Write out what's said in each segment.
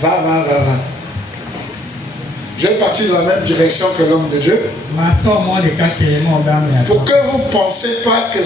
Va. Je vais partir dans la même direction que l'homme de Dieu. Pour que vous ne pensez pas que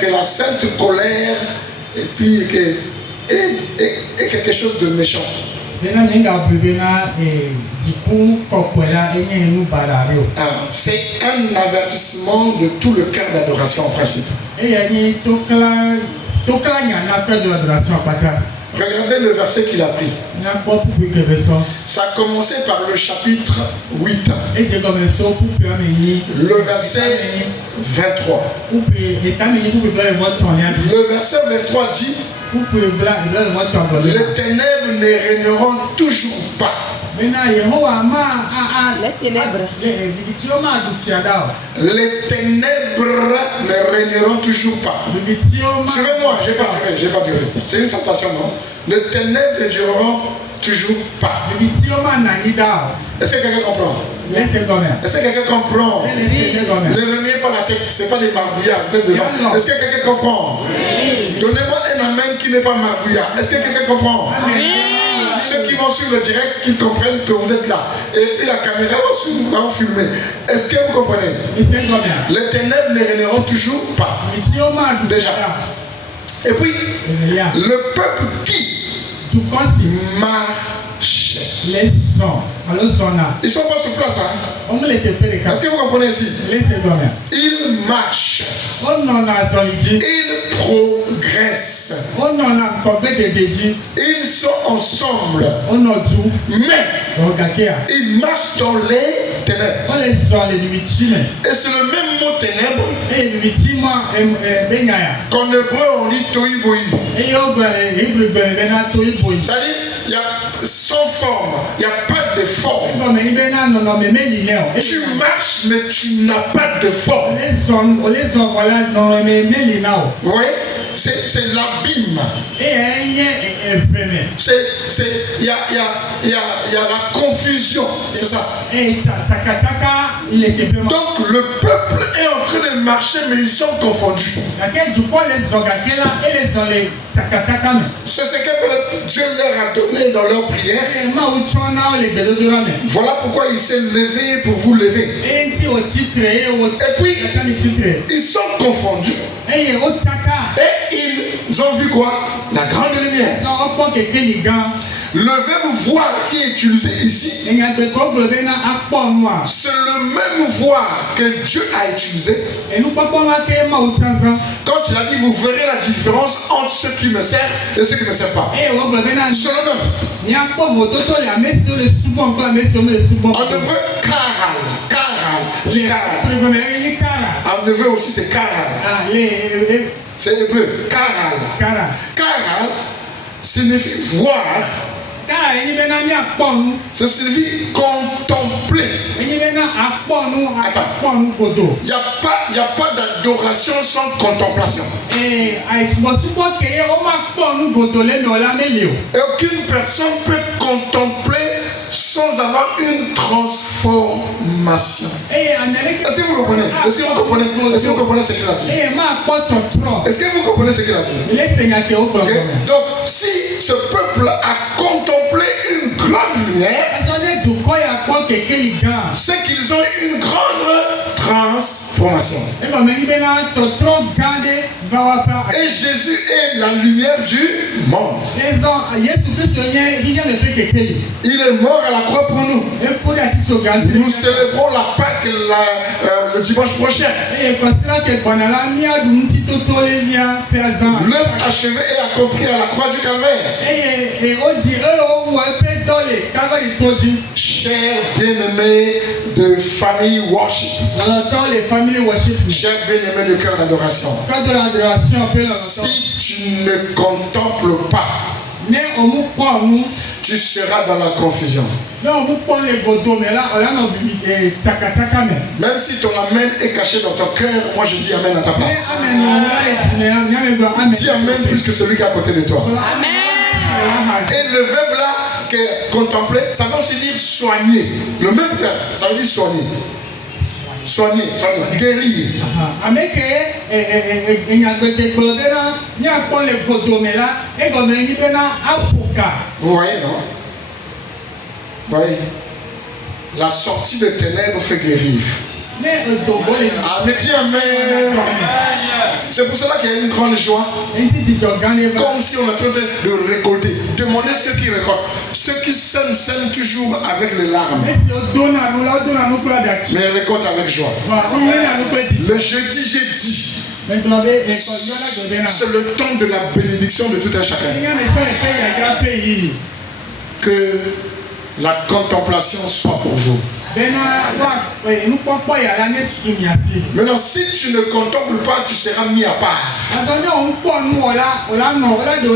que la sainte colère et puis est quelque chose de méchant. C'est un avertissement de tout le cœur d'adoration en principe. Regardez le verset qu'il a pris. Ça a commencé par le chapitre 8. Le verset 23. Le verset 23 dit: les ténèbres ne régneront toujours pas. Les ténèbres ne régneront toujours pas. Suivez-moi, j'ai pas duré. C'est une citation, non? Les ténèbres ne dureront toujours pas. Est-ce que quelqu'un comprend? Est-ce que quelqu'un comprend? Ne remuez pas la tête, ce n'est pas des margouillards. Est-ce que quelqu'un comprend? Donnez-moi un amen qui n'est pas margouillard. Est-ce que quelqu'un comprend? Ceux qui vont sur le direct, qui comprennent que vous êtes là. Et puis la caméra va vous filmer. Est-ce que vous comprenez? Les ténèbres ne régneront toujours pas. Déjà. Et puis, le peuple qui marche. Ils sont pas sur place. Hein? Est-ce que vous comprenez ici? Ils marchent. Ils progressent. Ils sont ensemble. Mais ils marchent dans les ténèbres. Et c'est le même mot ténèbres qu'en hébreu on dit toïboï. C'est-à-dire, il y a sans forme, il n'y a pas de forme. Tu marches, mais tu n'as pas de forme. Vous voyez? C'est l'abîme. Il y a la confusion. C'est ça. Donc le peuple est en train de marcher, mais ils sont confondus. C'est ce que Dieu leur a donné dans leur prière. Voilà pourquoi il s'est levé pour vous lever. Et puis, ils sont confondus. Et ils ont vu quoi? La grande lumière. Le verbe voir qui est utilisé ici, c'est le même voir que Dieu a utilisé. Quand il a dit, vous verrez la différence entre ceux qui me servent et ceux qui ne me servent pas. C'est le même. En hébreu, karal. En hébreu aussi, c'est karal. C'est hébreu, karal. Karal signifie voir. Ça signifie contempler. Il n'y a pas d'adoration sans contemplation. Et aucune personne peut contempler sans avoir une transformation. Est-ce que vous comprenez? Est-ce que vous comprenez ce qu'il a dit? Est-ce que vous comprenez ce qu'il a dit? Okay? Donc, si ce peuple a contemplé une grande lumière, c'est qu'ils ont une grande transformation. Et Jésus est la lumière du monde. Il est mort à la croix pour nous. Nous célébrons la Pâque le dimanche prochain. L'œuvre achevée et accomplie à la croix du Calvaire. Chers bien-aimés de famille worship. Chers bien-aimés de cœur d'adoration. Si tu ne contemples pas, tu seras dans la confusion. Même si ton amen est caché dans ton cœur, moi je dis amen à ta place. Dis amen plus que celui qui est à côté de toi. Amen. Et le verbe là, que contempler, ça veut aussi dire soigner. Le même verbe, ça veut dire soigner. Soigner, guérir. Vous voyez, non? Vous voyez? La sortie de ténèbres fait guérir. Ah, mais dis amen. C'est pour cela qu'il y a une grande joie. Comme si on est en train de récolter. Demandez ceux qui récoltent. Ceux qui sèment, sèment toujours avec les larmes. Mais ils récoltent avec joie. Le jeudi, j'ai dit. C'est le temps de la bénédiction de tout un chacun. Que la contemplation soit pour vous. Maintenant, si tu ne contemples pas, tu seras mis à part.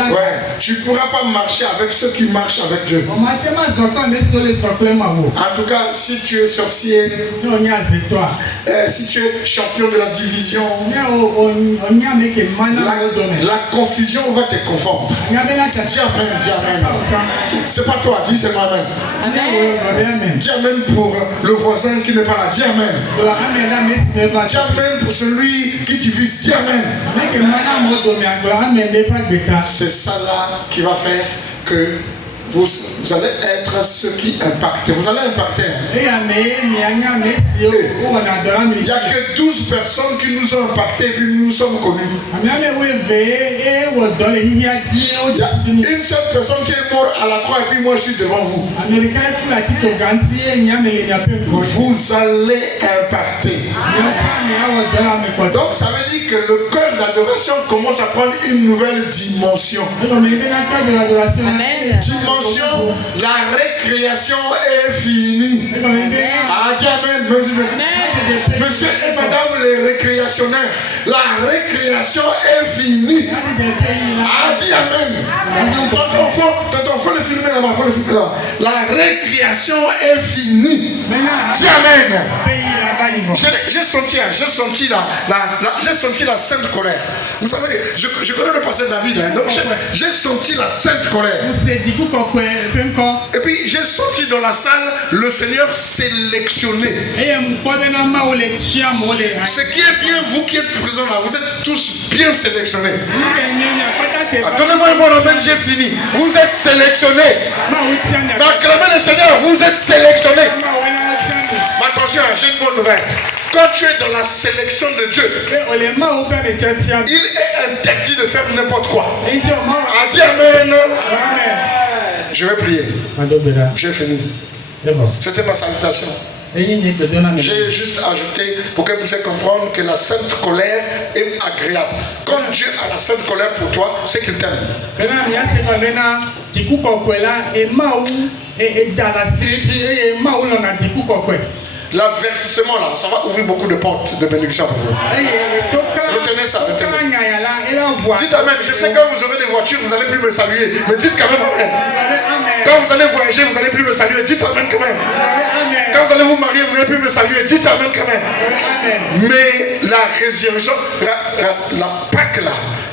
Ouais, tu ne pourras pas marcher avec ceux qui marchent avec Dieu. En tout cas, si tu es sorcier, si tu es champion de la division, la confusion va te confondre. Dis amen, dis amen. C'est pas toi, dis c'est moi-même. Dis amen pour le voisin qui n'est pas là. Dis amen. Dis amen pour celui qui divise. Dis amen. C'est ça là qui va faire que vous allez être ceux qui impactent. Vous allez impacter. Il n'y a que 12 personnes qui nous ont impactés et puis nous sommes connus. Il y a une seule personne qui est morte à la croix et puis moi je suis devant vous. Vous allez impacter. Donc ça veut dire que le cœur d'adoration commence à prendre une nouvelle dimension. Dimension, la récréation est finie. Ah, dis amen. Monsieur et madame les récréationnaires, la récréation est finie. Ah, dis amen. Tonton, faut le filmer là-bas, faut le filmer là. La récréation est finie. Dis amen. J'ai senti la sainte colère. Vous savez, je connais le pasteur David, hein, donc j'ai senti la sainte colère. Et puis j'ai senti dans la salle le Seigneur sélectionner. Ce qui est bien, vous qui êtes présents là, vous êtes tous bien sélectionnés. Donnez-moi un bon amen, j'ai fini. Vous êtes sélectionnés. Acclamez le Seigneur, vous êtes sélectionnés. Mais attention, j'ai une bonne nouvelle. Quand tu es dans la sélection de Dieu, il est interdit de faire n'importe quoi. Ah, dis amen. Je vais prier. J'ai fini. C'était ma salutation. J'ai juste ajouté pour que vous puissiez comprendre que la sainte colère est agréable. Quand Dieu a la sainte colère pour toi, c'est qu'il t'aime. L'avertissement là, ça va ouvrir beaucoup de portes de bénédiction pour vous. Retenez ça, retenez. Dites amen. Je sais que quand vous aurez des voitures, vous n'allez plus me saluer. Mais dites quand même amen. Quand vous allez voyager, vous n'allez plus me saluer. Dites amen quand même. Quand vous allez vous marier, vous n'allez plus me saluer. Dites amen quand même. Mais la résurrection, la Pâque là,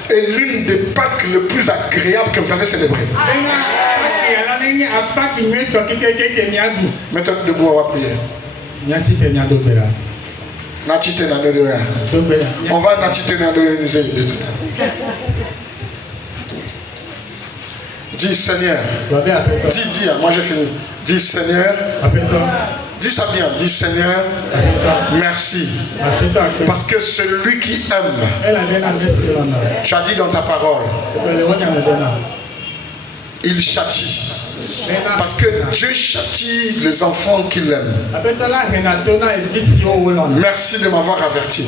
est l'une des Pâques les plus agréables que vous allez célébrer. Mettez debout, on va prier. On va dis Seigneur. Dis, moi j'ai fini. Dis Seigneur. Dis ça bien, dis Seigneur, merci. Parce que celui qui aime, tu as dit dans ta parole, il châtie. Parce que Dieu châtie les enfants qu'il aime. Merci de m'avoir averti.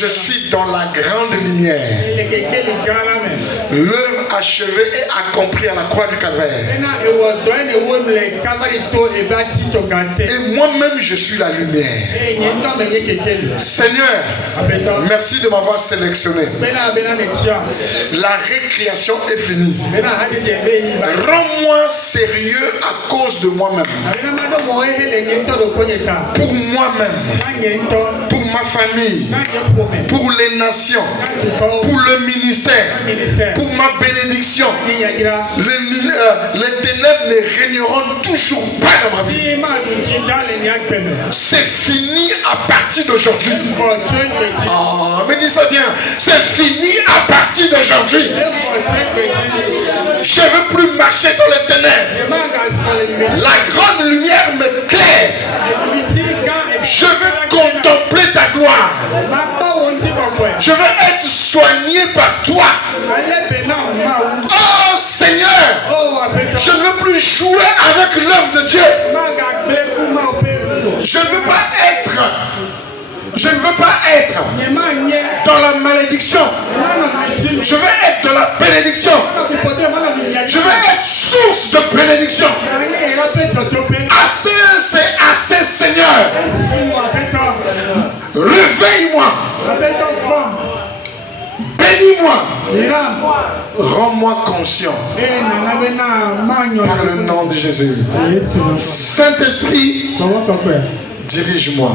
Je suis dans la grande lumière. L'œuvre achevée et accomplie à la croix du Calvaire. Et moi-même je suis la lumière. Seigneur, merci de m'avoir sélectionné. La récréation est finie. Rends-moi sérieux à cause de moi-même. Pour moi-même. Pour ma famille, pour les nations, pour le ministère, pour ma bénédiction. Les ténèbres ne régneront toujours pas dans ma vie. C'est fini à partir d'aujourd'hui. Oh, me dis ça bien. C'est fini à partir d'aujourd'hui. Je ne veux plus marcher dans les ténèbres. La grande lumière m'éclaire. Je veux contempler ta gloire. Je veux être soigné par toi. Oh Seigneur, je ne veux plus jouer avec l'œuvre de Dieu. Je ne veux pas être dans la malédiction. Je veux être dans la bénédiction. Je veux être source de bénédiction. Assez, c'est assez, Seigneur. Réveille-moi. Bénis-moi. Rends-moi conscient. Par le nom de Jésus. Saint-Esprit, dirige-moi.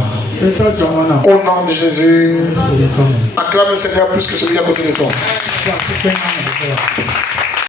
Au nom de Jésus. Acclame le Seigneur plus que celui à côté de toi.